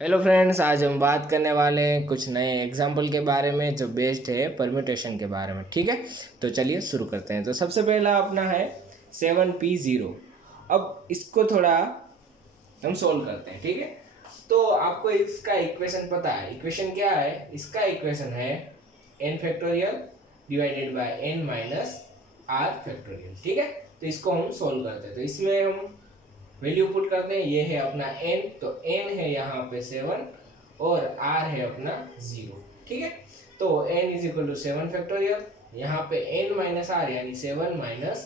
Hello friends, आज हम बात करने वाले हैं कुछ नए एग्जाम्पल के बारे में जो बेस्ड है परम्यूटेशन के बारे में। ठीक है, तो चलिए शुरू करते हैं। तो सबसे पहला अपना है 7p0। अब इसको थोड़ा हम सोल्व करते हैं। ठीक है, तो आपको इसका इक्वेशन पता है। इक्वेशन क्या है? इसका इक्वेशन है n factorial divided bye n minus r factorial. ठीक है, तो इसको हम सोल्व करते हैं। तो इसमें हम वैल्यू पुट करते हैं। ये है अपना n, तो n है यहाँ पे 7 और r है अपना 0। ठीक है, तो n is equal to 7 factorial, यहाँ पे n माइनस आर यानी 7 माइनस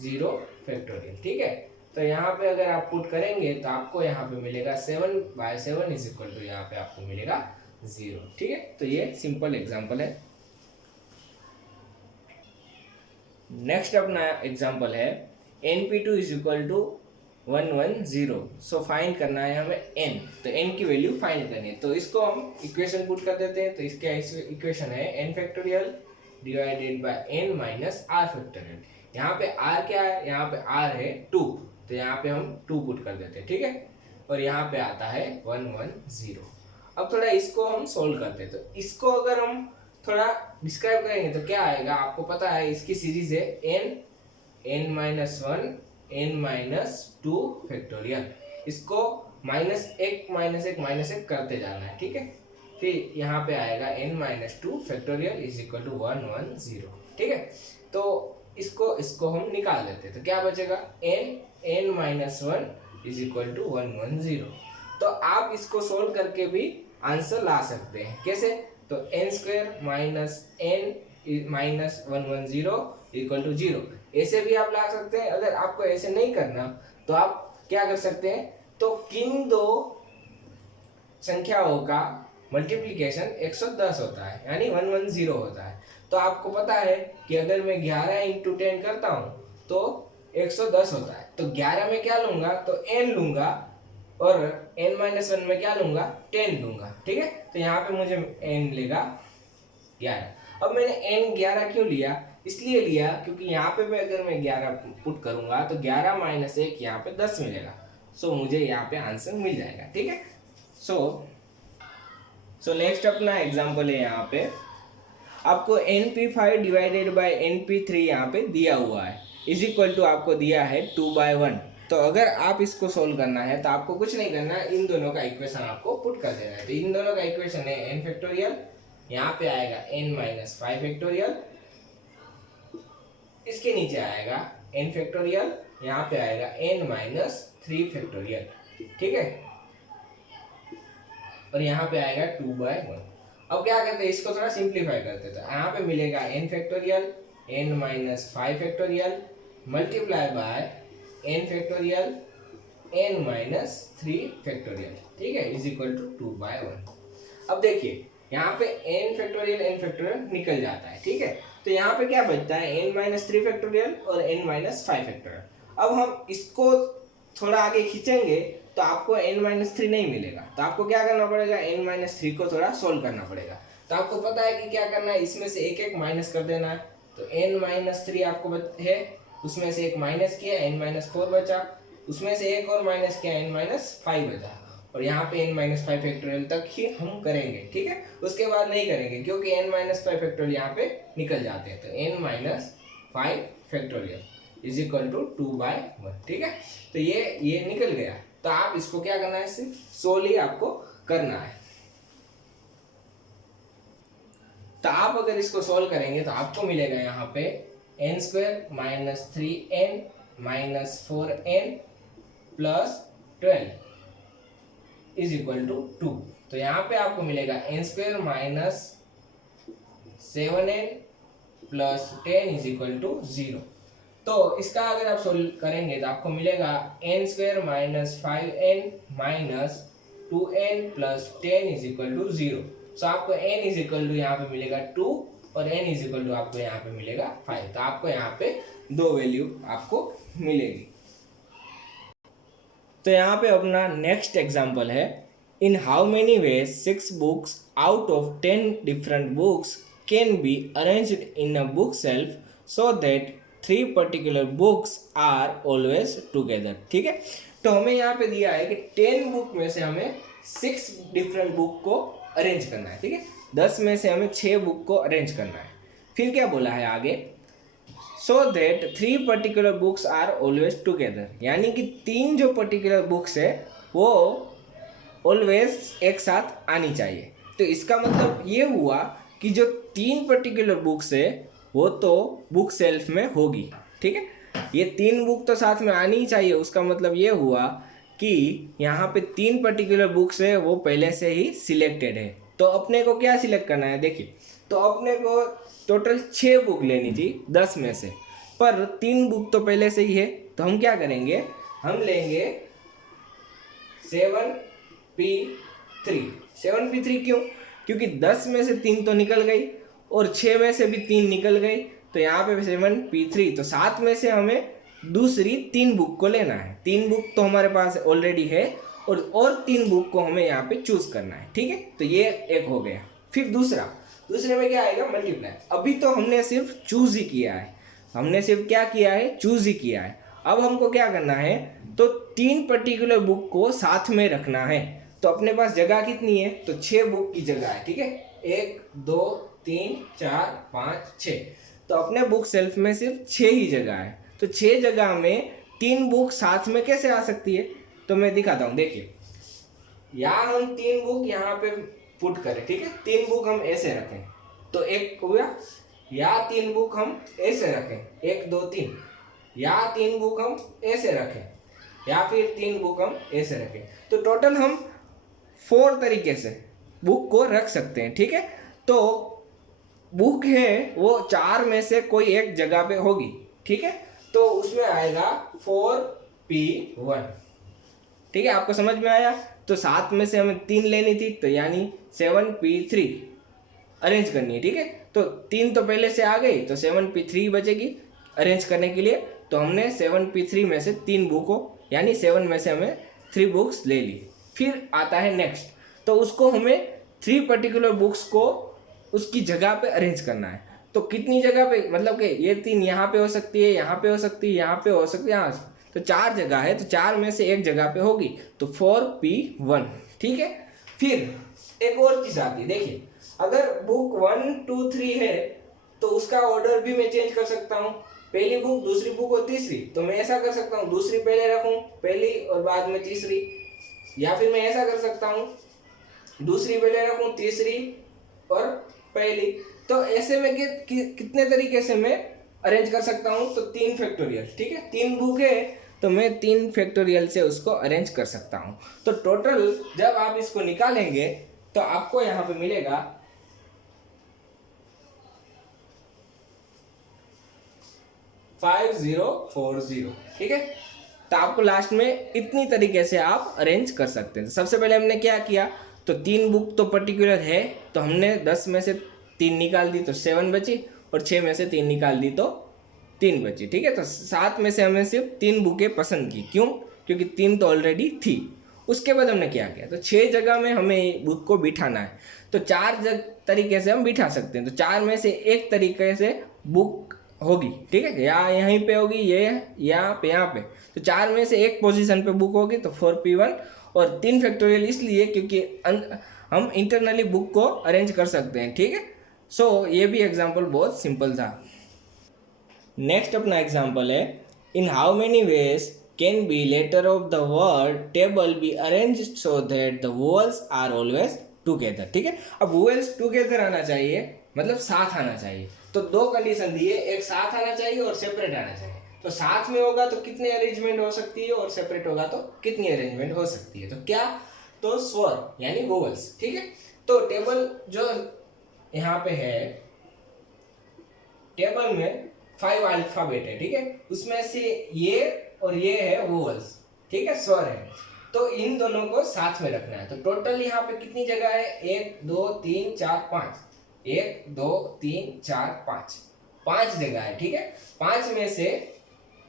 0 फैक्टोरियल। ठीक है, तो यहाँ पे अगर आप पुट करेंगे तो आपको यहाँ पे मिलेगा 7/7 इज इक्वल टू यहाँ पे आपको मिलेगा 0। ठीक है, तो ये सिंपल एग्जाम्पल है। नेक्स्ट अपना एग्जाम्पल है np2 is equal to 110। So find करना है हमें n, तो n की वैल्यू फाइंड करनी है। तो इसको हम इक्वेशन पुट कर देते हैं। तो इसका इक्वेशन है n factorial divided bye n minus r factorial. यहाँ पे r क्या है? यहाँ पे r है 2, तो यहाँ पे हम 2 पुट कर देते हैं। ठीक है, और यहाँ पे आता है 110। अब थोड़ा इसको हम सोल्व करते हैं। तो इसको अगर हम थोड़ा डिस्क्राइब करेंगे तो क्या आएगा? आपको पता है इसकी सीरीज है n minus 1 n minus 2 factorial. इसको -1 करते जाना है। ठीक है, फिर यहाँ पे आएगा n minus 2 factorial is equal to 110। ठीक है, तो इसको हम निकाल देते हैं। तो क्या बचेगा? n minus 1 is equal to 110। तो आप इसको सोल्व करके भी आंसर ला सकते हैं। कैसे? तो n square minus n minus 110 equal to 0, ऐसे भी आप ला सकते हैं। अगर आपको ऐसे नहीं करना तो आप क्या कर सकते हैं? तो किन दो संख्याओं का मल्टीप्लिकेशन 110 होता है, यानी 110 होता है। तो आपको पता है कि अगर मैं 11 इंटू 10 करता हूँ तो 110 होता है। तो 11 में क्या लूंगा? तो n लूंगा, और n माइनस 1 में क्या लूंगा? 10 लूंगा। ठीक है, तो यहाँ पे मुझे n लेगा 11। अब मैंने n 11 क्यों लिया? इसलिए लिया क्योंकि यहाँ पे अगर मैं 11 पुट करूंगा तो 11 माइनस 1 यहाँ पे 10 मिलेगा। सो मुझे यहाँ पे आंसर मिल जाएगा। ठीक है, सो नेक्स्ट अपना एग्जांपल है। यहाँ पे आपको np5 डिवाइडेड बाय np3 यहाँ पे दिया हुआ है, इज इक्वल टू आपको दिया है 2/1। तो अगर आप इसको सोल्व करना है तो आपको कुछ नहीं करना है, इन दोनों का इक्वेशन आपको पुट कर देना है। तो इन दोनों का इक्वेशन है n फैक्टोरियल, यहाँ पे आएगा n माइनस 5 फैक्टोरियल, इसके नीचे आएगा n फैक्टोरियल, यहाँ पे आएगा n माइनस 3 फैक्टोरियल। ठीक है, और यहाँ पे आएगा 2/1। अब क्या करते हैं? इसको थोड़ा सिंप्लीफाई करते हैं। तो यहाँ पे मिलेगा n factorial n minus 5 factorial multiply by n factorial n minus 3 factorial. ठीक है, इज इक्वल टू 2/1। अब देखिए यहाँ पे n फैक्टोरियल निकल जाता है। ठीक है, तो यहाँ पे क्या बचता है? n माइनस 3 फैक्टोरियल और n माइनस 5 फैक्टोरियल। अब हम इसको थोड़ा आगे खींचेंगे तो आपको n माइनस 3 नहीं मिलेगा। तो आपको क्या करना पड़ेगा? n माइनस 3 को थोड़ा सोल्व करना पड़ेगा। तो आपको पता है कि क्या करना है? इसमें से एक एक माइनस कर देना है। तो n माइनस 3 आपको है, उसमें से एक माइनस किया n माइनस 4 बचा, उसमें से एक और माइनस किया n माइनस 5 बचा, और यहाँ पे n माइनस 5 फैक्टोरियल तक ही हम करेंगे। ठीक है, उसके बाद नहीं करेंगे क्योंकि n माइनस 5 फैक्टोरियल यहाँ पे निकल जाते हैं। तो n minus 5 factorial is equal to 2/1। ठीक है, तो ये निकल गया। तो आप इसको क्या करना है? सिर्फ सोल्व ही आपको करना है। तो आप अगर इसको सोल्व करेंगे तो आपको मिलेगा यहाँ पे n square minus 3n minus 4n plus 12 is equal to 2। तो यहाँ पे आपको मिलेगा n square minus 7n plus 10 is equal to 0। तो इसका अगर आप सोल्व करेंगे तो आपको मिलेगा n square minus 5n minus 2n plus 10 is equal to 0। So आपको n इज इक्वल टू यहाँ पे मिलेगा 2 और n इज इक्वल टू आपको यहाँ पे मिलेगा 5। तो आपको यहाँ पे दो वैल्यू आपको मिलेगी। तो यहाँ पे अपना नेक्स्ट एग्जाम्पल है, in how many ways 6 books out of 10 different books can be arranged in a book shelf so that 3 particular books are always together. ठीक है, तो हमें यहाँ पे दिया है कि 10 बुक में से हमें 6 डिफरेंट बुक को अरेंज करना है, ठीक है। 10 में से हमें 6 बुक को अरेंज करना है। फिर क्या बोला है आगे, so that 3 particular books are always together, यानी कि 3 जो पर्टिकुलर बुक्स है वो ऑलवेज एक साथ आनी चाहिए। तो इसका मतलब ये हुआ कि जो 3 पर्टिकुलर बुक्स है वो तो बुक सेल्फ में होगी, ठीक है। ये 3 बुक तो साथ में आनी ही चाहिए, उसका मतलब ये हुआ कि यहाँ पे 3 पर्टिकुलर बुक्स है वो पहले से ही सिलेक्टेड है। तो अपने को क्या सिलेक्ट करना है, देखिए, तो अपने को टोटल 6 बुक लेनी थी 10 में से, पर 3 बुक तो पहले से ही है। तो हम क्या करेंगे, हम लेंगे 7p3। 7p3 क्यों, क्योंकि 10 में से 3 तो निकल गई और 6 में से भी 3 निकल गई, तो यहाँ पे 7p3, तो 7 में से हमें दूसरी 3 बुक को लेना है। 3 बुक तो हमारे पास ऑलरेडी है और 3 बुक को हमें यहाँ पे चूज करना है, ठीक है। तो ये एक हो गया। फिर दूसरे में क्या आएगा, मल्टीप्लाई। अभी तो हमने सिर्फ चूज ही किया है, हमने सिर्फ क्या किया है, चूज ही किया है। अब हमको क्या करना है, तो 3 पर्टिकुलर बुक को साथ में रखना है। तो अपने पास जगह कितनी है, तो 6 बुक की जगह है, ठीक है। 1 2 3 4 5 6, तो अपने बुक सेल्फ में सिर्फ 6 ही जगह है। तो 6 जगह में 3 बुक साथ में कैसे आ सकती है, तो मैं दिखाता हूँ। देखिए, या हम 3 बुक यहाँ पे पुट करें, ठीक है। 3 बुक हम ऐसे रखें तो एक हो गया, या 3 बुक हम ऐसे रखें 1 2 3, या 3 बुक हम ऐसे रखें, या फिर 3 बुक हम ऐसे रखें। तो टोटल हम 4 तरीके से बुक को रख सकते हैं, ठीक है। तो बुक है वो 4 में से कोई एक जगह पे होगी, ठीक है। तो उसमें आएगा 4p1, ठीक है। आपको समझ में आया। तो 7 में से हमें 3 लेनी थी, तो यानी 7p3 अरेंज करनी है, ठीक है। तो 3 तो पहले से आ गई, तो 7p3 बचेगी अरेंज करने के लिए। तो हमने 7p3 में से 3 बुकों यानी 7 में से हमें 3 बुक्स ले ली। फिर आता है नेक्स्ट, तो उसको हमें 3 पर्टिकुलर बुक्स को उसकी जगह पे अरेंज करना है। तो कितनी जगह पे, मतलब कि ये 3 यहाँ पे हो सकती है, यहाँ पे हो सकती है, यहाँ पे हो सकती है, यहाँ, तो 4 जगह है, तो 4 में से एक जगह पे होगी, तो 4p1, ठीक है। फिर एक और चीज आती है, देखिए, अगर बुक 1 2 3 है तो उसका ऑर्डर भी मैं चेंज कर सकता हूँ। पहली बुक, दूसरी बुक और तीसरी, तो मैं ऐसा कर सकता हूँ, दूसरी पहले रखूँ, पहली और बाद में तीसरी। या फिर मैं ऐसा कर सकता हूँ, दूसरी पहले रखूँ, तीसरी और पहली। तो ऐसे में कितने तरीके से मैं अरेंज कर सकता हूँ, तो 3 फैक्टोरियल, ठीक है। 3 बुक है तो मैं 3 फैक्टोरियल से उसको अरेंज कर सकता हूँ। तो टोटल जब आप इसको निकालेंगे तो आपको यहाँ पे मिलेगा 5040, ठीक है। तो आपको लास्ट में इतनी तरीके से आप अरेंज कर सकते हैं। सबसे पहले हमने क्या किया, तो 3 बुक तो पर्टिकुलर है, तो हमने 10 में से 3 निकाल दी तो 7 बची, और 6 में से 3 निकाल दी तो 3 बची, ठीक है। तो 7 में से हमने सिर्फ 3 बुकें पसंद की, क्यों, क्योंकि 3 तो ऑलरेडी थी। उसके बाद हमने क्या किया, तो 6 जगह में हमें बुक को बिठाना है, तो 4 तरीके से हम बिठा सकते हैं। तो 4 में से एक तरीके से बुक होगी, ठीक है, या यहीं पे होगी, ये यहाँ पे, तो 4 में से एक पोजीशन पे बुक होगी, तो 4p1। और 3 फैक्टोरियल इसलिए क्योंकि हम इंटरनली बुक को अरेंज कर सकते हैं, ठीक है। सो ये भी एग्जाम्पल बहुत सिंपल था। नेक्स्ट अपना एग्जाम्पल है, in how many ways can be letter of the word table be arrange so that the vowels are always together, ठीक है। अब वोवेल्स टुगेदर आना चाहिए, मतलब साथ आना चाहिए। तो 2 कंडीशन दी है, एक साथ आना चाहिए और सेपरेट आना चाहिए। तो साथ में होगा तो कितने अरेंजमेंट हो सकती है, और सेपरेट होगा तो कितनी अरेंजमेंट हो सकती है। तो क्या, तो स्वर यानी वोवेल्स, ठीक है। तो टेबल जो यहाँ पे है, टेबल में 5 अल्फाबेट है, ठीक है। उसमें से ये और ये है वोवेल्स, ठीक है, स्वर है। तो इन दोनों को साथ में रखना है। तो टोटल यहाँ पे कितनी जगह है, 1 2 3 4 5, 1 2 3 4 5 जगह है, ठीक है। 5 में से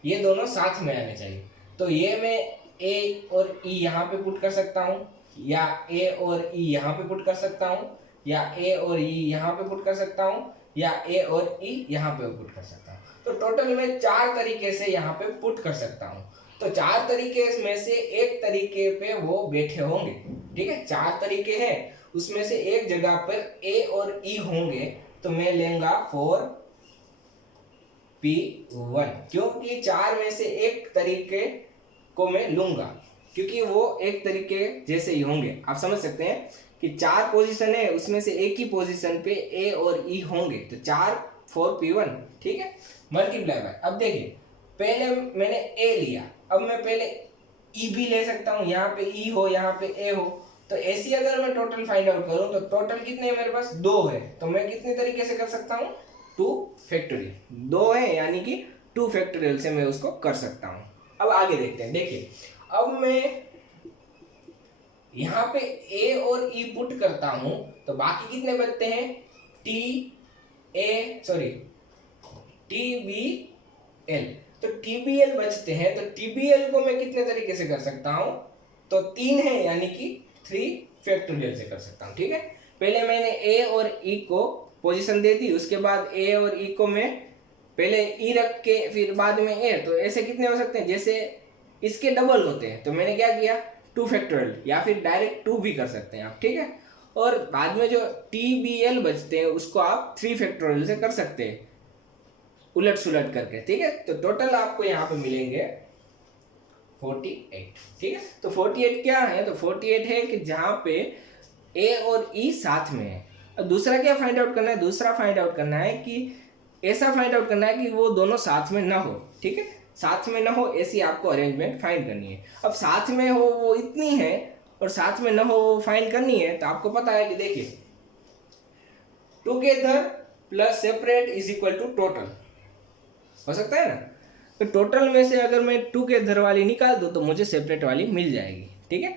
ये दोनों साथ में आने चाहिए। तो ये मैं ए और ई यहाँ पे पुट कर सकता हूँ, या ए और ई यहाँ पे पुट कर सकता हूँ, या ए और ई यहाँ पे पुट कर सकता हूँ, या ए और ई यहाँ पे पुट कर सकता हूँ। तो टोटल मैं 4 तरीके से यहाँ पे पुट कर सकता हूँ। तो 4 तरीके में से एक तरीके पे वो बैठे होंगे, ठीक है, 4 तरीके हैं, उसमें से एक जगह पर ए और ई होंगे, तो मैं लेंगा 4p1, क्योंकि 4 में से एक तरीके को मैं लूंगा, क्योंकि वो एक तरीके जैसे ही होंगे। आप समझ सकते हैं कि 4 पोजीशन है, उसमें से एक ही पोजीशन पे ए और ई होंगे, तो 4p1, ठीक है, मल्टीप्लाई बाय। अब देखिए, पहले मैंने ए लिया, अब मैं पहले ई भी ले सकता हूँ, यहाँ पे ई हो यहाँ पे ए हो, तो ऐसी अगर मैं टोटल फाइंड आउट करूँ तो टोटल कितने है मेरे पास, 2 है, तो मैं कितने तरीके से कर सकता हूँ, 2 फैक्टोरियल, 2 है यानी कि 2 फैक्टोरियल से मैं उसको कर सकता हूँ। अब आगे देखते हैं। देखिए, अब मैं यहाँ पे ए और ई पुट करता हूँ, तो बाकी कितने बचते हैं, टी बी एल, तो TBL बचते हैं, तो TBL को मैं कितने तरीके से कर सकता हूँ, तो 3 है यानी कि 3 फैक्टोरियल से कर सकता हूँ। ठीक है, पहले मैंने ए और ई को पोजीशन दे दी, उसके बाद ए और ई को मैं पहले ई रख के फिर बाद में ए, तो ऐसे कितने हो सकते हैं, जैसे इसके डबल होते हैं, तो मैंने क्या किया, 2 फैक्टोरियल, या फिर डायरेक्ट 2 भी कर सकते हैं आप। ठीक है, और बाद में जो TBL बचते हैं उसको आप 3 फैक्टोरियल से कर सकते हैं, उलट सुलट करके। ठीक है, तो टोटल आपको यहाँ पे मिलेंगे 48। ठीक है, तो 48 क्या है, तो 48 है कि जहाँ पे ए और ई साथ में है। अब दूसरा क्या फाइंड आउट करना है, दूसरा फाइंड आउट करना है कि ऐसा फाइंड आउट करना है कि वो दोनों साथ में ना हो। ठीक है, साथ में ना हो ऐसी आपको अरेंजमेंट फाइंड करनी है। अब साथ में हो वो इतनी है और साथ में ना हो वो फाइंड करनी है, तो आपको पता है कि देखिए, together plus separate is equal to total, हो सकता है ना। तो टोटल में से अगर मैं टुगेदर वाली निकाल दूँ तो मुझे सेपरेट वाली मिल जाएगी। ठीक है,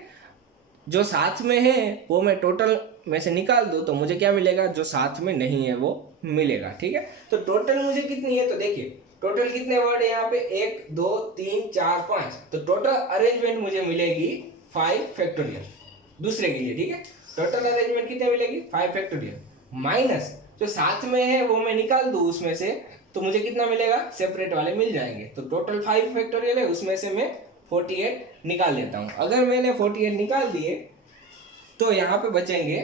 जो साथ में है वो मैं टोटल में से निकाल दूँ तो मुझे क्या मिलेगा, जो साथ में नहीं है वो मिलेगा। ठीक है, तो टोटल मुझे कितनी है, तो देखिए टोटल कितने वर्ड है यहाँ पे, 1 2 3 4 5, तो टोटल अरेंजमेंट मुझे मिलेगी 5 फैक्टोरियल दूसरे के लिए। ठीक है, टोटल अरेंजमेंट कितने मिलेगी, 5 फैक्टोरियल, माइनस जो साथ में है वो मैं निकाल दूँ उसमें से, तो मुझे कितना मिलेगा, सेपरेट वाले मिल जाएंगे। तो टोटल 5 फैक्टोरियल है, उसमें से मैं 48 निकाल लेता हूँ। अगर मैंने 48 निकाल दिए तो यहाँ पे बचेंगे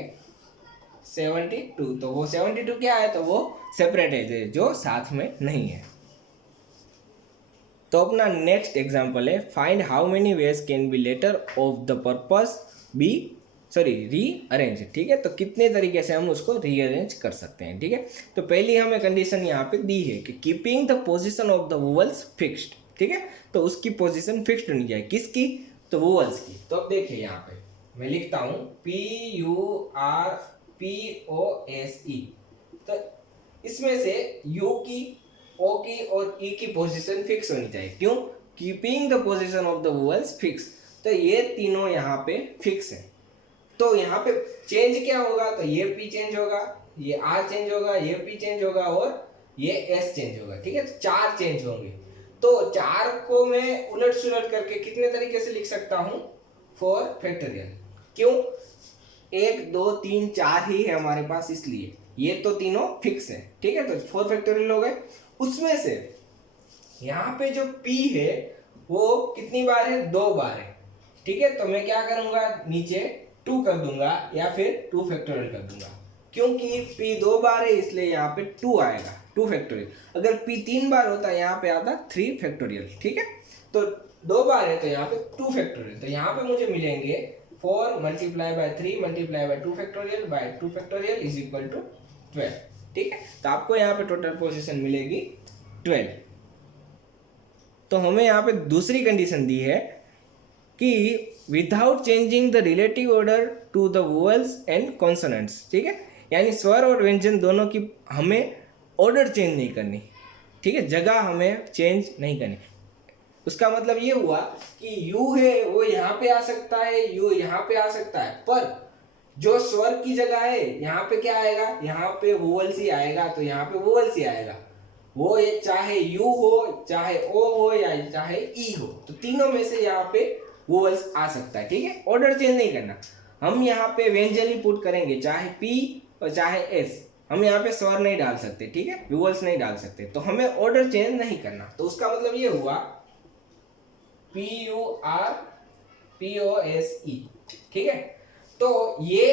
72, तो वो 72 क्या है, तो वो सेपरेट है, जो साथ में नहीं है। तो अपना नेक्स्ट एग्जांपल है, find how many ways can be letter of the purpose be rearrange. ठीक है, तो कितने तरीके से हम उसको रीअरेंज कर सकते हैं। ठीक है, तो पहली हमें कंडीशन यहाँ पे दी है कि keeping the position of the vowels fixed. ठीक है, तो उसकी पोजीशन फिक्स्ड होनी चाहिए, किसकी, तो वोवल्स की। तो अब देखिए यहाँ पे मैं लिखता हूँ PURPOSE, तो इसमें से U की, O की और E की पोजीशन फिक्स होनी चाहिए। क्यों, keeping the position of the vowels fix, तो ये तीनों यहाँ पे फिक्स है। तो यहाँ पे चेंज क्या होगा, तो ये P चेंज होगा, ये R चेंज होगा, ये P चेंज होगा और ये S चेंज होगा। ठीक है, तो 4 चेंज होंगे। तो 4 को मैं उलट सुलट करके कितने तरीके से लिख सकता हूँ, 4 फैक्टोरियल। क्यों, 1 2 3 4 ही है हमारे पास, इसलिए ये तो तीनों फिक्स है। ठीक है, तो 4 फैक्टोरियल हो गए। उसमें से यहाँ पे जो P है वो कितनी बार है, 2 बार है। ठीक है, तो मैं क्या करूंगा, नीचे 2 कर दूंगा या फिर 2 फैक्टोरियल कर दूंगा। क्योंकि P 2 बार है इसलिए यहाँ पे 2 आएगा, 2 फैक्टोरियल। अगर P 3 बार होता यहाँ पे आता 3 फैक्टोरियल। ठीक है, तो 2 बार है तो यहाँ पे 2 फैक्टोरियल, तो यहाँ पे मुझे मिलेंगे 4 multiply by 3 multiply by 2 factorial by 2 factorial is equal to 12। ठीक है, तो आपको यहाँ पे टोटल पोजीशन मिलेगी 12। तो हमें यहाँ पे दूसरी कंडीशन दी है कि without changing the relative order to the vowels and consonants. ठीक है, यानी स्वर और व्यंजन दोनों की हमें ऑर्डर चेंज नहीं करनी। ठीक है, जगह हमें चेंज नहीं करनी। उसका मतलब ये हुआ कि यू है वो यहाँ पे आ सकता है, यू यहाँ पे आ सकता है, पर जो स्वर की जगह है यहाँ पे क्या आएगा, यहाँ पे वोवेल्स ही आएगा, तो यहाँ पे वोवेल्स ही आएगा। वो चाहे यू हो, चाहे ओ हो या चाहे ई हो, तो तीनों में से यहाँ पे वोवेल्स आ सकता है। ठीक है, ऑर्डर चेंज नहीं करना। हम यहाँ पे व्यंजन ही पुट करेंगे, चाहे पी और चाहे एस, हम यहाँ पे स्वर नहीं डाल सकते। ठीक है, वोवेल्स नहीं डाल सकते, तो हमें ऑर्डर चेंज नहीं करना। तो उसका मतलब ये हुआ PURPOSE। ठीक है, तो ये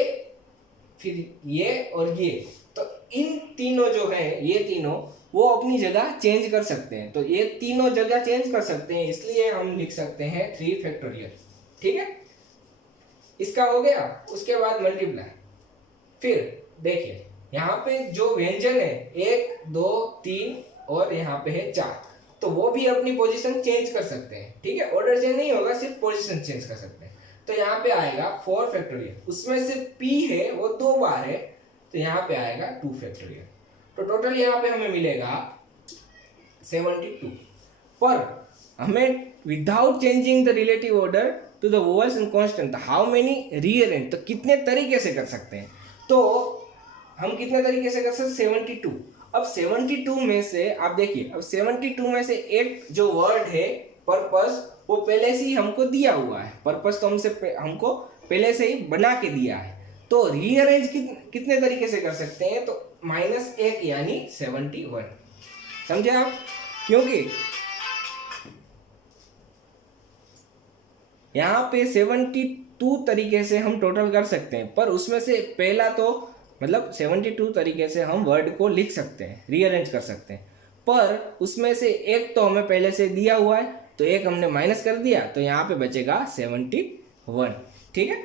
फिर ये और ये, तो इन तीनों जो है ये तीनों वो अपनी जगह चेंज कर सकते हैं। तो ये तीनों जगह चेंज कर सकते हैं, इसलिए हम लिख सकते हैं 3 फैक्टोरियल। ठीक है, इसका हो गया। उसके बाद मल्टीप्लाई। फिर देखिए यहाँ पे जो व्यंजन है 1 2 3 और यहाँ पे है 4, तो वो भी अपनी पोजीशन चेंज कर सकते हैं। ठीक है, ऑर्डर चेंज नहीं होगा, सिर्फ पोजीशन चेंज कर सकते हैं। तो यहाँ पे आएगा 4 फैक्टोरियल, उसमें से p है वो 2 बार है, तो यहाँ पे आएगा 2 फैक्टोरियल। तो टोटल यहाँ पे हमें मिलेगा 72। पर हमें without changing the relative order to the vowels and constant how many rearrange, तो कितने तरीके से कर सकते हैं? तो हम कितने तरीके से कर सकते हैं? 72। अब 72 में से आप देखिए, अब 72 में से एक जो वर्ड है पर्पस, वो पहले से ही हमको दिया हुआ है। पर्पस तो हमको पहले से ही बना के दिया है। तो रीअरेंज कितने तरीके से कर सकते हैं? तो -1 यानी 71। समझे आप? क्योंकि यहाँ पे 72 तरीके से हम टोटल कर सकते हैं, पर उसमें से पहला तो मतलब 72 तरीके से हम वर्ड को लिख सकते हैं, रीअरेंज कर सकते हैं, पर उसमें से एक तो हमें पहले से दिया हुआ है, तो एक हमने माइनस कर दिया, तो यहाँ पे बचेगा 71। ठीक है,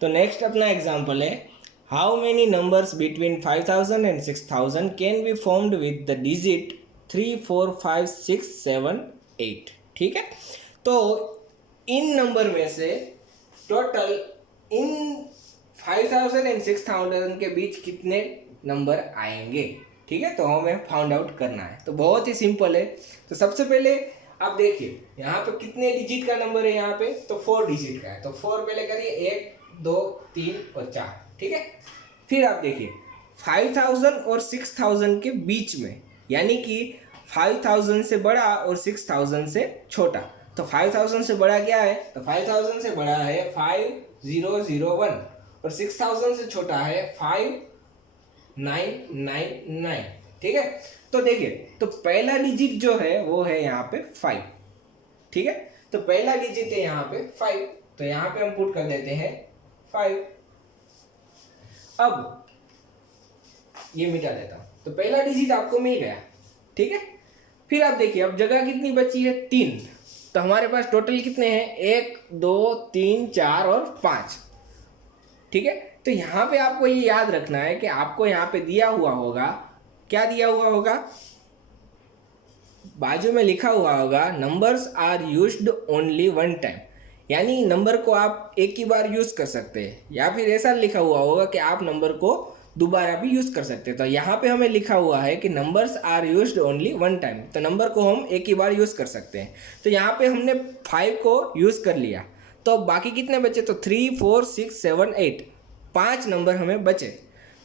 तो नेक्स्ट अपना एग्जाम्पल है, how many numbers between 5000 and 6000 can be formed with the digit 3 4 5 6 7 8। ठीक है, तो इन नंबर में से टोटल इन 5000 एंड 6000 के बीच कितने नंबर आएंगे? ठीक है, तो हमें फाउंड आउट करना है। तो बहुत ही सिंपल है। तो सबसे पहले आप देखिए यहाँ पे कितने डिजिट का नंबर है, यहाँ पे तो 4 डिजिट का है, तो 4 पहले करिए, 1 2 3 और 4। ठीक है, फिर आप देखिए 5000 और 6000 के बीच में, यानी कि 5000 से बड़ा और 6000 से छोटा। तो 5000 से बड़ा क्या है? तो 5000 से बड़ा है 5001 और 6000 से छोटा है 5999। ठीक है, तो देखिए, तो पहला डिजिट जो है वो है यहाँ पे 5। ठीक है, तो पहला डिजिट है यहाँ पे 5, तो यहाँ पे हम पुट कर देते हैं 5। अब ये मिटा देता हूं, तो पहला डिजिट आपको मिल गया। ठीक है, फिर आप देखिए अब जगह कितनी बची है? 3। तो हमारे पास टोटल कितने हैं? 1 2 3 4 और 5। ठीक है, तो यहाँ पे आपको ये याद रखना है कि आपको यहाँ पे दिया हुआ होगा, क्या दिया हुआ होगा? बाजू में लिखा हुआ होगा numbers are used only 1 time, यानी नंबर को आप एक ही बार यूज कर सकते हैं, या फिर ऐसा लिखा हुआ होगा कि आप नंबर को दोबारा भी यूज कर सकते हैं। तो यहाँ पे हमें लिखा हुआ है कि numbers are used only 1 time, तो नंबर को हम एक ही बार यूज कर सकते हैं। तो यहाँ पे हमने 5 को यूज कर लिया, तो बाकी कितने बचे? तो 3 4 6 7 8, 5 नंबर हमें बचे।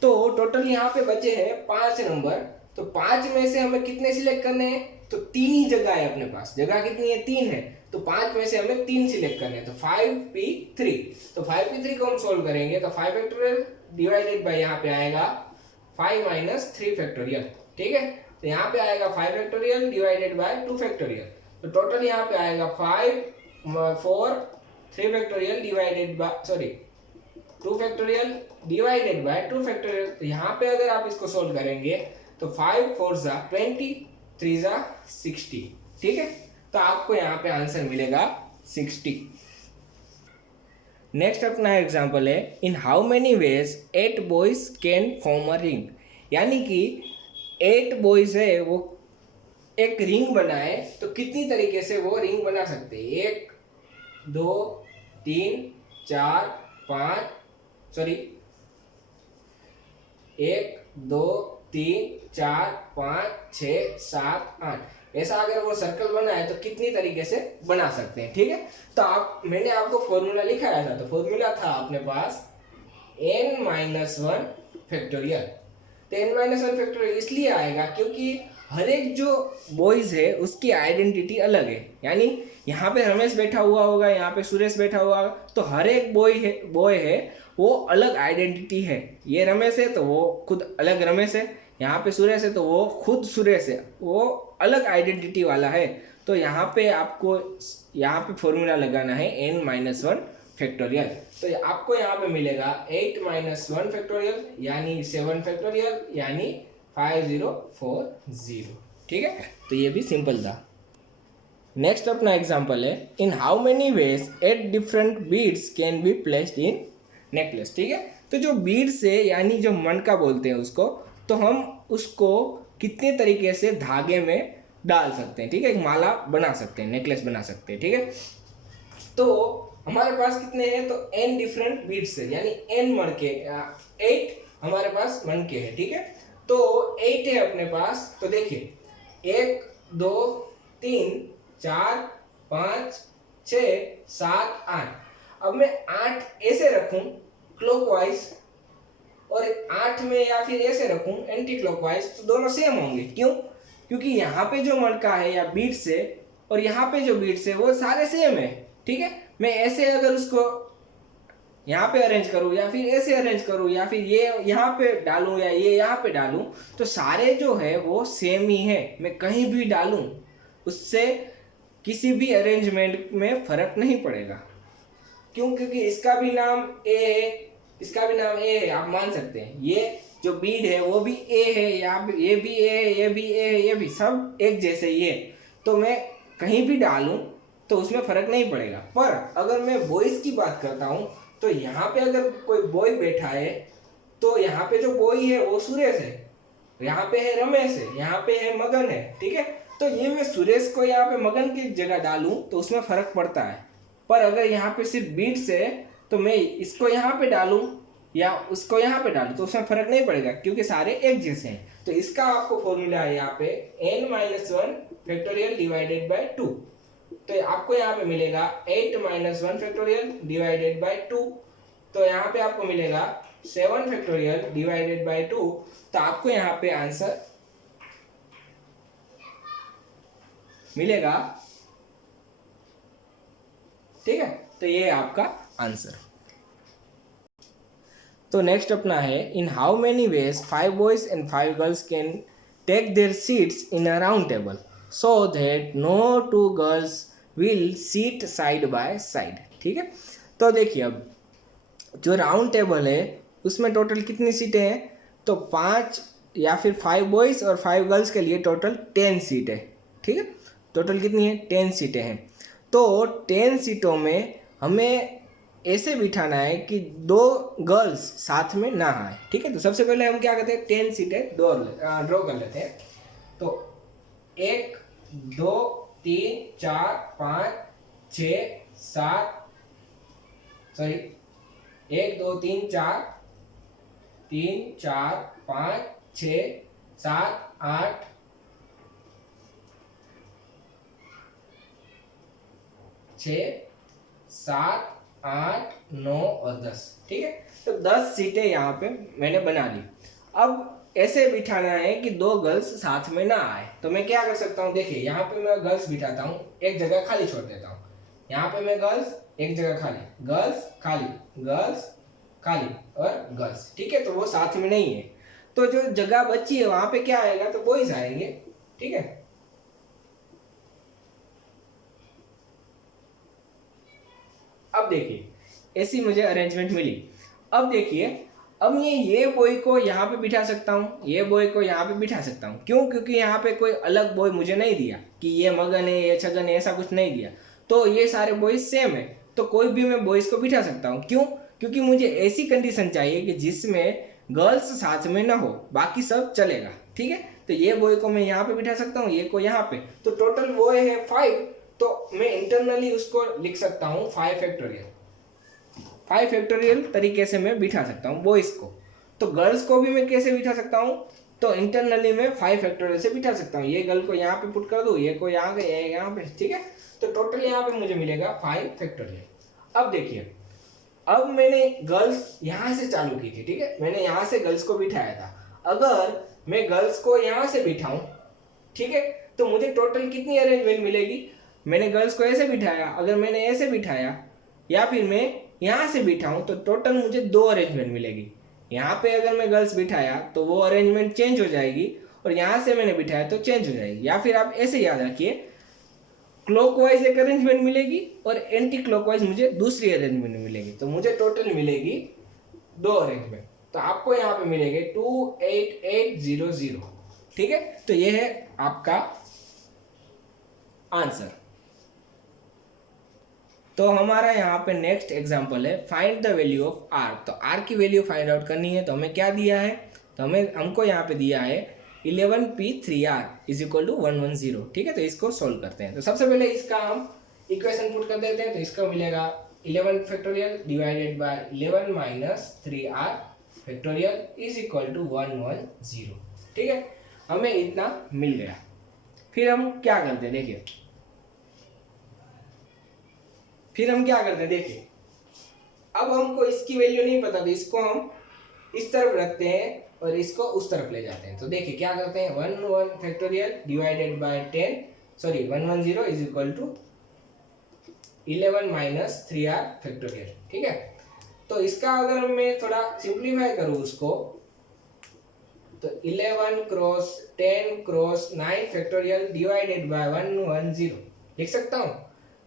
तो टोटल यहाँ पे बचे हैं 5 नंबर। तो 5 में से हमें कितने सिलेक्ट करने हैं? तो 3 ही जगह है अपने पास, जगह कितनी है? 3 है, तो 5 में से हमें 3 सिलेक्ट करने हैं, तो 5p3। तो 5p3 को हम सोल्व करेंगे, तो 5 फैक्टोरियल डिवाइडेड बाय यहाँ पे आएगा 5 - 3 फैक्टोरियल। ठीक है, तो यहाँ पे आएगा 5 फैक्टोरियल डिवाइडेड बाय 2 फैक्टोरियल, तो टोटल यहाँ पे आएगा 5 4 3 factorial divided bye 2 factorial divided bye 2 factorial. तो यहाँ पे अगर आप इसको सोल्व करेंगे तो 5 4 ज़ा 20, 3 ज़ा 60। ठीक है, तो आपको यहाँ पे आंसर मिलेगा 60। नेक्स्ट अपना एग्जाम्पल है, in how many veg 8 boys can form a ring, यानी कि 8 बॉयज है वो एक रिंग बनाए, तो कितनी तरीके से वो रिंग बना सकते हैं? 1 2 3 4 5 1 2 3 4 5 6 7 8, ऐसा अगर वो सर्कल बना है तो कितनी तरीके से बना सकते हैं? ठीक है, तो मैंने आपको फॉर्मूला लिखाया था, तो फॉर्मूला था अपने पास n-1 फैक्टोरियल। तो n-1 फैक्टोरियल इसलिए आएगा क्योंकि हर एक जो बॉयज है उसकी आइडेंटिटी अलग है, यानी यहाँ पे रमेश बैठा हुआ होगा, यहाँ पे सुरेश बैठा हुआ होगा, तो हर एक बॉय है वो अलग आइडेंटिटी है। ये रमेश है तो वो खुद अलग रमेश है, यहाँ पे सुरेश है तो वो खुद सुरेश है, वो अलग आइडेंटिटी वाला है। तो यहाँ पे आपको यहाँ पे फॉर्मूला लगाना है n-1 फैक्टोरियल। तो आपको यहाँ पे मिलेगा 8 माइनस 1 फैक्टोरियल यानी 7 फैक्टोरियल यानी 5040। ठीक है, तो ये भी सिंपल था। नेक्स्ट अपना एग्जांपल है, in how many veg 8 different beads can be placed in necklace. ठीक है, तो जो बीड्स है यानी जो मनका बोलते हैं उसको, तो हम उसको कितने तरीके से धागे में डाल सकते हैं। ठीक है, एक माला बना सकते हैं, नेकलेस बना सकते हैं। ठीक है, तो हमारे पास कितने हैं, तो n डिफरेंट बीड्स है यानी n मणके, 8 हमारे पास मणके हैं। ठीक है, तो 8 है अपने पास। तो देखिए 1 2 3 4 5 6 7 8। अब मैं 8 ऐसे रखूं क्लॉकवाइज और 8 में या फिर ऐसे रखूं एंटी क्लॉकवाइज, तो दोनों सेम होंगे। क्यों? क्योंकि यहाँ पे जो मणका है या बीड्स है और यहाँ पे जो बीड्स है वो सारे सेम है। ठीक है, मैं ऐसे अगर उसको यहाँ पे अरेंज करूँ या फिर ऐसे अरेंज करूँ या फिर ये यहाँ पे डालूँ या ये यहाँ पे डालूँ, तो सारे जो है वो सेम ही है। मैं कहीं भी डालूँ उससे किसी भी अरेंजमेंट में फर्क नहीं पड़ेगा। क्यों? क्योंकि इसका भी नाम ए है, इसका भी नाम ए है, आप मान सकते हैं। ये जो बीड है वो भी ए है, ये भी ए है, ये भी ए है, ये भी सब एक जैसे ही है। तो मैं कहीं भी डालूं तो उसमें फर्क नहीं पड़ेगा। पर अगर मैं बॉयज की बात करता हूं तो यहाँ पे अगर कोई बॉय बैठा है तो यहाँ पे जो बॉय है वो सुरेश है, यहाँ पे है रमेश है, यहाँ पे है मगन है। ठीक है, तो ये मैं सुरेश को यहाँ पे मगन की जगह डालूं तो उसमें फर्क पड़ता है। पर अगर यहाँ पे सिर्फ बीड्स है तो मैं इसको यहाँ पे डालूं या उसको यहाँ पे डालूं तो उसमें फर्क नहीं पड़ेगा क्योंकि सारे एक जैसे हैं। तो इसका आपको फॉर्मूला है यहाँ पे n-1 फैक्टोरियल डिवाइडेड बाय 2। तो आपको यहाँ पे मिलेगा 8-1 फैक्टोरियल डिवाइडेड बाय 2। तो यहाँ पे आपको मिलेगा 7 फैक्टोरियल डिवाइडेड बाय 2। तो आपको यहाँ पे आंसर मिलेगा। ठीक है, तो ये आपका आंसर। तो नेक्स्ट अपना है, in how many ways 5 boys and 5 girls can take their seats in a round table so that no 2 girls will seat side by side. ठीक है, तो देखिए अब जो राउंड टेबल है उसमें टोटल कितनी सीटें हैं, तो 5 या फिर 5 बॉयज़ और 5 गर्ल्स के लिए टोटल 10 सीट है। ठीक है, टोटल कितनी है, 10 सीटें हैं। तो 10 सीटों में हमें ऐसे बिठाना है कि 2 गर्ल्स साथ में ना आए। ठीक है, तो सबसे पहले हम क्या करते हैं, 10 सीटें ड्रॉ कर लेते हैं। तो 1 2 3 4 5 6 7 सॉरी 1 2 3 4 5 6 7 8 6 7 8 9 और 10। ठीक है, तो 10 सीटें यहाँ पे मैंने बना ली। अब ऐसे बिठाना है कि 2 गर्ल्स साथ में ना आए। तो मैं क्या कर सकता हूँ, देखिए यहाँ पे मैं गर्ल्स बिठाता हूँ, एक जगह खाली छोड़ देता हूँ। यहाँ पे मैं गर्ल्स, एक जगह खाली, गर्ल्स खाली, गर्ल्स खाली और गर्ल्स। ठीक है, तो वो साथ में नहीं है। तो जो जगह बची है वहां पे क्या आएगा, तो बॉयज आएंगे। ठीक है, अब देखिए ऐसी मुझे अरेंजमेंट मिली। अब देखिए, अब ये बॉय को यहाँ पे बिठा सकता हूँ, ये बॉय को यहाँ पे बिठा सकता हूँ। क्यों? क्योंकि यहाँ पे कोई अलग बॉय मुझे नहीं दिया कि ये मगन है ये छगन है, ऐसा कुछ नहीं दिया। तो ये सारे बॉयज सेम है, तो कोई भी मैं बॉयज को बिठा सकता हूँ। क्यों? क्योंकि मुझे ऐसी कंडीशन चाहिए कि जिसमें गर्ल्स साथ में ना हो, बाकी सब चलेगा। ठीक है, तो ये बॉय को मैं यहाँ पे बिठा सकता हूँ, ये को यहाँ पे, तो टोटल वो है 5। तो मैं इंटरनली उसको लिख सकता हूँ 5 फैक्टोरियल। 5 फैक्टोरियल तरीके से मैं बिठा सकता हूँ बॉयज को। तो गर्ल्स को भी मैं कैसे बिठा सकता हूँ, तो इंटरनली मैं 5 फैक्टोरियल से बिठा सकता हूँ। ये गर्ल को यहाँ पे पुट कर दूँ, ये को यहाँ पे, यहाँ पे। ठीक है, तो टोटल यहाँ पे मुझे मिलेगा 5 फैक्टोरियल। अब देखिए, अब मैंने गर्ल्स यहाँ से चालू की थी। ठीक है, मैंने यहाँ से गर्ल्स को बिठाया था। अगर मैं गर्ल्स को यहाँ से बिठाऊं, ठीक है, तो मुझे टोटल कितनी अरेंजमेंट मिलेगी। मैंने गर्ल्स को ऐसे बिठाया, अगर मैंने ऐसे बिठाया या फिर मैं यहाँ से बिठाऊं, तो टोटल मुझे 2 अरेंजमेंट मिलेगी। यहाँ पे अगर मैं गर्ल्स बिठाया तो वो अरेंजमेंट चेंज हो जाएगी, और यहाँ से मैंने बिठाया तो चेंज हो जाएगी। या फिर आप ऐसे याद रखिए, क्लॉकवाइज एक अरेंजमेंट मिलेगी और एंटी क्लॉकवाइज मुझे दूसरी अरेंजमेंट मिलेगी, तो मुझे टोटल मिलेगी 2 अरेंजमेंट। तो आपको यहाँ पे मिलेंगे 28800। ठीक है, तो ये है आपका आंसर। तो हमारा यहाँ पे नेक्स्ट एग्जांपल है find the value of r. तो आर की वैल्यू फाइंड आउट करनी है, तो हमें क्या दिया है, तो हमको यहाँ पे दिया है 11p3r इज इक्वल टू 110। ठीक है, तो इसको सोल्व करते हैं। तो सबसे पहले इसका हम इक्वेशन पुट कर देते हैं। तो इसका मिलेगा 11 factorial divided by 11 minus 3r factorial is equal to 110। ठीक है, हमें इतना मिल गया। फिर हम क्या करते हैं, देखिए देखिए अब हमको इसकी वैल्यू नहीं पता, तो इसको हम इस तरफ रखते हैं और इसको उस तरफ ले जाते हैं। तो देखिए क्या करते हैं, 11 factorial divided by 110 is equal to 11 minus 3r factorial. ठीक है, तो इसका अगर मैं थोड़ा सिंप्लीफाई करूँ उसको, तो 11 cross 10 cross 9 factorial divided by 110 लिख सकता हूँ।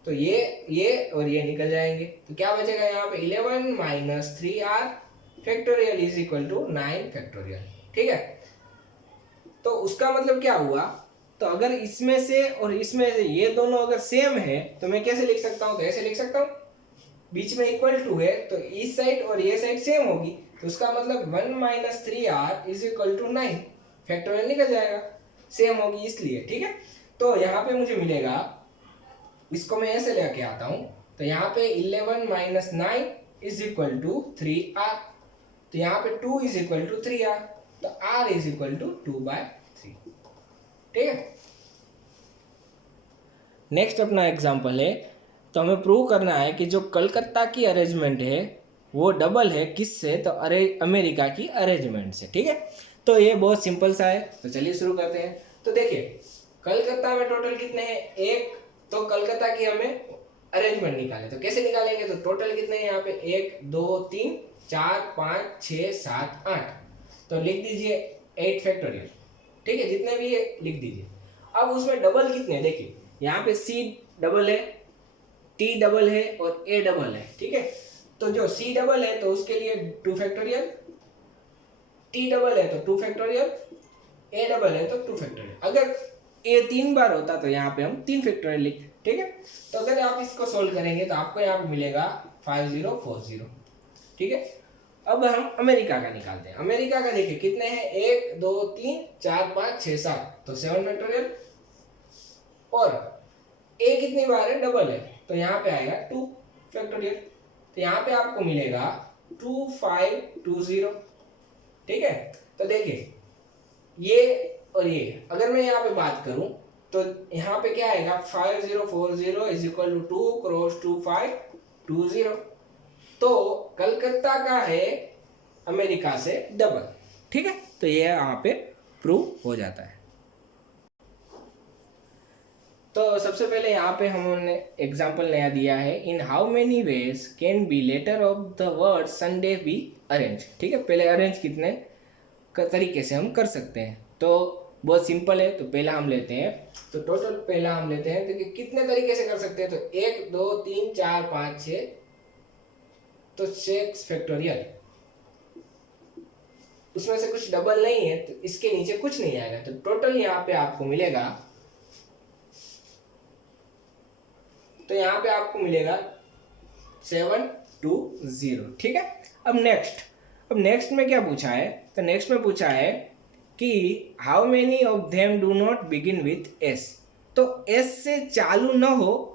तो ये और ये निकल जाएंगे, तो क्या बचेगा यहाँ पे 11 minus 3r factorial is equal to 9 factorial. ठीक है, तो उसका मतलब क्या हुआ, तो अगर इसमें से और इसमें से ये दोनों अगर सेम है तो मैं कैसे लिख सकता हूँ, तो ऐसे लिख सकता हूँ, बीच में इक्वल टू है तो इस साइड और ये साइड सेम होगी, तो उसका मतलब 1 minus 3r is equal to 9 factorial निकल जाएगा, सेम होगी इसलिए। ठीक है, तो यहाँ पे मुझे मिलेगा, इसको मैं ऐसे लेके आता हूँ, तो यहाँ पे 11 minus 9 is equal to 3r, तो यहाँ पे 2 इज इक्वल टू 3r, तो r इज इक्वल टू 2/3। ठीक है, नेक्स्ट अपना एग्जांपल है। तो हमें प्रूव करना है कि जो कलकत्ता की अरेंजमेंट है वो डबल है किससे, तो अमेरिका की अरेंजमेंट से। ठीक है, तो ये बहुत सिंपल सा है, तो चलिए शुरू करते हैं। तो देखिए कलकत्ता में टोटल कितने हैं, एक, तो कलकत्ता की हमें अरेंजमेंट निकाले, तो कैसे निकालेंगे, तो टोटल कितने हैं यहाँ पे 1 2 3 4 5 6 7 8, तो लिख दीजिए 8 फैक्टोरियल। ठीक है, जितने भी है लिख दीजिए। अब उसमें डबल कितने हैं, देखिए यहाँ पे C डबल है, T डबल है और A डबल है। ठीक है, तो जो C डबल है तो उसके लिए 2 फैक्टोरियल, T डबल है तो 2 फैक्टोरियल, A डबल है तो 2 फैक्टोरियल। अगर A 3 बार होता तो यहाँ पे हम 3 फैक्टोरियल लिखते। ठीक है, तो अगर आप इसको सोल्व करेंगे तो आपको यहाँ पे मिलेगा 5040। ठीक है, अब हम अमेरिका का निकालते हैं। अमेरिका का देखिए कितने हैं, 1 2 3 4 5 6 7, तो 7 फैक्टोरियल, और A कितनी बार है, डबल है, तो यहाँ पे आएगा 2 फैक्टोरियल, तो यहाँ पे आपको मिलेगा 2520। ठीक है, तो देखिए ये और ये अगर मैं यहाँ पे बात करूं तो यहाँ पे क्या आएगा, 5040 इज इक्वल टू 2 क्रॉस 2520। तो कलकत्ता का है अमेरिका से डबल। ठीक है, तो ये यहाँ पे प्रूव हो जाता है। तो सबसे पहले यहाँ पे हमने एग्जाम्पल नया दिया है, in how many ways can be letter of the word Sunday be arrange. ठीक है, पहले अरेंज कितने तरीके से हम कर सकते हैं, तो बहुत सिंपल है। तो पहला हम लेते हैं, तो टोटल पहला हम लेते हैं, तो कितने तरीके से कर सकते हैं, तो 1 2 3 4 5 6, तो 6 फैक्टोरियल, उसमें से कुछ डबल नहीं है तो इसके नीचे कुछ नहीं आएगा, तो टोटल यहाँ पे आपको मिलेगा, तो यहाँ पे आपको मिलेगा 720। ठीक है, अब नेक्स्ट में क्या पूछा है, तो नेक्स्ट में पूछा है कि how many of them do not begin with S. तो एस से चालू न हो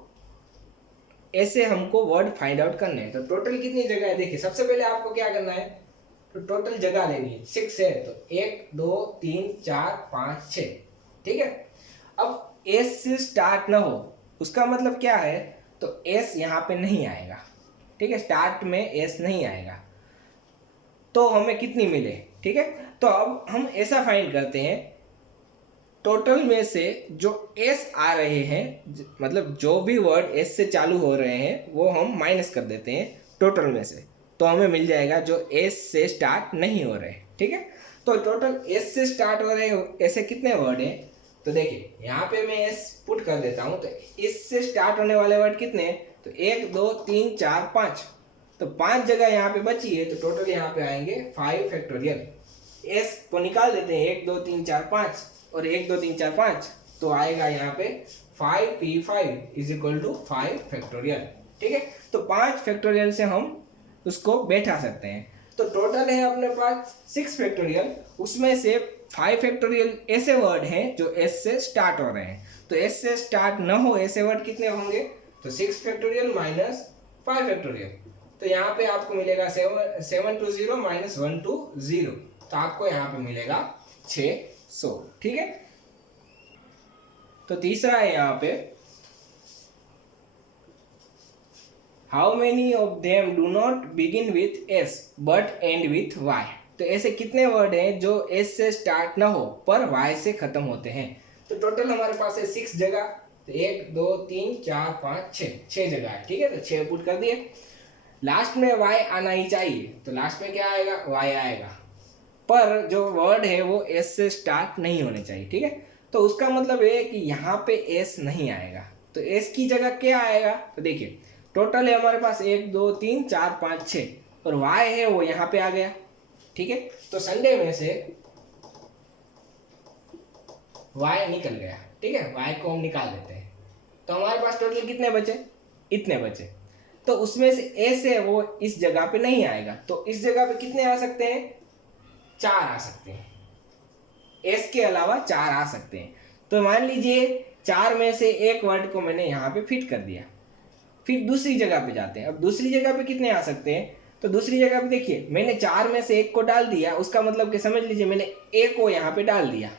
ऐसे हमको वर्ड फाइंड आउट करने हैं। तो टोटल कितनी जगह है, देखिए सबसे पहले आपको क्या करना है, तो टोटल जगह लेनी है, 6 है, तो 1 2 3 4 5 6। ठीक है, अब एस से स्टार्ट ना हो उसका मतलब क्या है, तो एस यहाँ पे नहीं आएगा। ठीक है, स्टार्ट में एस नहीं आएगा, तो हमें कितनी मिले। ठीक है, तो अब हम ऐसा फाइंड करते हैं, टोटल में से जो एस आ रहे हैं, मतलब जो भी वर्ड एस से चालू हो रहे हैं वो हम माइनस कर देते हैं टोटल में से, तो हमें मिल जाएगा जो एस से स्टार्ट नहीं हो रहे। ठीक है, तो टोटल एस से स्टार्ट हो रहे हैं ऐसे कितने वर्ड हैं, तो देखिए यहाँ पे मैं एस पुट कर देता हूँ, तो इससे स्टार्ट होने वाले वर्ड कितने हैं, तो 1 2 3 4 5, तो 5 जगह यहाँ पे बची है, तो टोटल यहाँ पे आएंगे 5 फैक्टोरियल। एस को निकाल देते हैं, 1 2 3 4 5 और 1 2 3 4 5, तो आएगा यहाँ पे 5p5 is equal to 5 factorial. ठीक है, तो 5 फैक्टोरियल से हम उसको बैठा सकते हैं। तो टोटल है अपने पास 6 फैक्टोरियल, उसमें से 5 फैक्टोरियल ऐसे वर्ड हैं जो एस से स्टार्ट हो रहे हैं। तो एस से स्टार्ट न हो ऐसे वर्ड कितने होंगे, तो 6 फैक्टोरियल माइनस 5 फैक्टोरियल, तो यहाँ पे आपको मिलेगा 720 माइनस 120, तो आपको यहाँ पे मिलेगा 600। ठीक है, तो तीसरा है यहाँ पे, how many of them do not begin with S but end with Y. तो ऐसे कितने वर्ड हैं जो एस से स्टार्ट ना हो पर वाई से खत्म होते हैं। तो टोटल हमारे पास है 6 जगह, तो 1 2 3 4 5 6 जगह है। ठीक है, तो 6 पुट कर दिए। लास्ट में वाई आना ही चाहिए, तो लास्ट में क्या आएगा, वाई आएगा, पर जो वर्ड है वो एस से स्टार्ट नहीं होने चाहिए। ठीक है, तो उसका मतलब है कि यहाँ पे एस नहीं आएगा, तो एस की जगह क्या आएगा, तो देखिए टोटल है हमारे पास 1 2 3 4 5 6 और वाई है वो यहाँ पे आ गया। ठीक है, तो संडे में से वाई निकल गया। ठीक है, वाई को हम निकाल देते हैं, तो हमारे पास टोटल कितने बचे, इतने बचे। तो उसमें से एस है वो इस जगह पे नहीं आएगा, तो इस जगह पे कितने आ सकते हैं, 4 आ सकते हैं, एस के अलावा 4 आ सकते हैं। तो मान लीजिए 4 में से एक वर्ड को मैंने यहाँ पे फिट कर दिया, फिर दूसरी जगह पे जाते हैं। अब दूसरी जगह पे कितने आ सकते हैं, तो दूसरी जगह पे देखिए मैंने 4 में से एक को डाल दिया, उसका मतलब कि समझ लीजिए मैंने एक को यहाँ पे डाल दिया,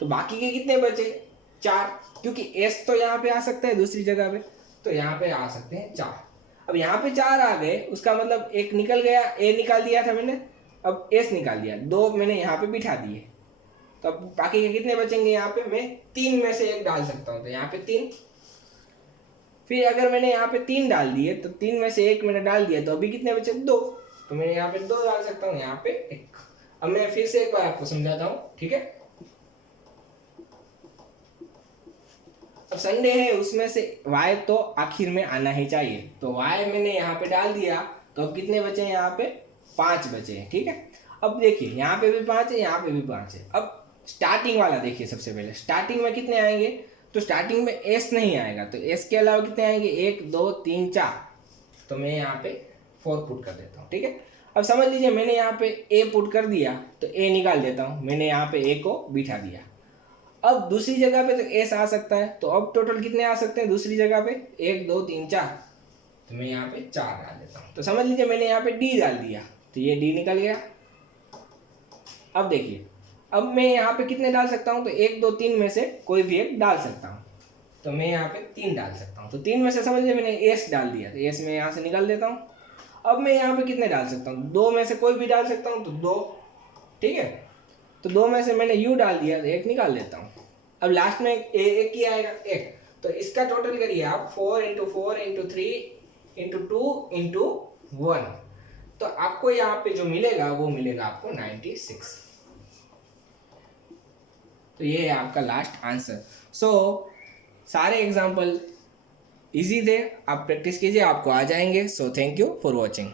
तो बाकी के कितने बचे, 4, क्योंकि एस तो यहाँ पे आ सकता है दूसरी जगह पे, तो यहाँ पे आ सकते हैं 4। अब यहाँ पे 4 आ गए, उसका मतलब एक निकल गया, ए निकाल दिया था मैंने, अब एस निकाल दिया, 2 मैंने यहाँ पे बिठा दिए, तो अब बाकी के कितने बचेंगे, यहाँ पे मैं 3 में से एक डाल सकता हूँ, तो यहाँ पे 3। फिर अगर मैंने यहाँ पे 3 डाल दिए, तो 3 में से एक मैंने डाल दिया, तो अभी कितने बचे, 2, तो मैं यहाँ पे 2 डाल सकता हूँ, यहाँ पे 1। अब मैं फिर से एक बार आपको समझाता हूँ। ठीक है, अब संडे है, उसमें से y तो आखिर में आना ही चाहिए, तो y मैंने यहाँ पे डाल दिया, तो अब कितने बचे हैं, यहाँ पे 5 बचे हैं। ठीक है, अब देखिए यहाँ पे भी 5 है, यहाँ पे भी 5 है। अब स्टार्टिंग वाला देखिए, सबसे पहले स्टार्टिंग में कितने आएंगे, तो स्टार्टिंग में s नहीं आएगा, तो s के अलावा कितने आएंगे, 1 2 3 4, तो मैं यहाँ पे 4 पुट कर देता हूँ। ठीक है, अब समझ लीजिए मैंने यहाँ पे a पुट कर दिया, तो a निकाल देता हूँ, मैंने यहाँ पे a को बिठा दिया। अब दूसरी जगह पे तो एस आ सकता है, तो अब टोटल कितने आ सकते हैं दूसरी जगह पे, 1 2 3 4, तो मैं यहाँ पे 4 डाल देता हूँ। तो समझ लीजिए मैंने यहाँ पे डी डाल दिया, तो ये डी निकल गया। अब देखिए, अब मैं यहाँ पे कितने डाल सकता हूँ, तो 1 2 3 में से कोई भी एक डाल सकता हूँ, तो मैं यहाँ पे 3 डाल सकता हूँ। तो 3 में से समझ लीजिए मैंने एस डाल दिया, तो एस मैं यहाँ से निकाल देता हूँ। अब मैं यहाँ पे कितने डाल सकता हूँ, 2 में से कोई भी डाल सकता हूँ, तो 2। ठीक है, तो 2 में से मैंने यू डाल दिया, तो 1 निकाल देता हूँ। अब लास्ट में एक ही आएगा, 1, तो इसका टोटल करिए आप 4 × 4 × 3 × 2 × 1, तो आपको यहाँ पे जो मिलेगा वो मिलेगा आपको 96। तो ये है आपका लास्ट आंसर। सो सारे एग्जाम्पल इजी थे, आप प्रैक्टिस कीजिए, आपको आ जाएंगे। So thank you for watching.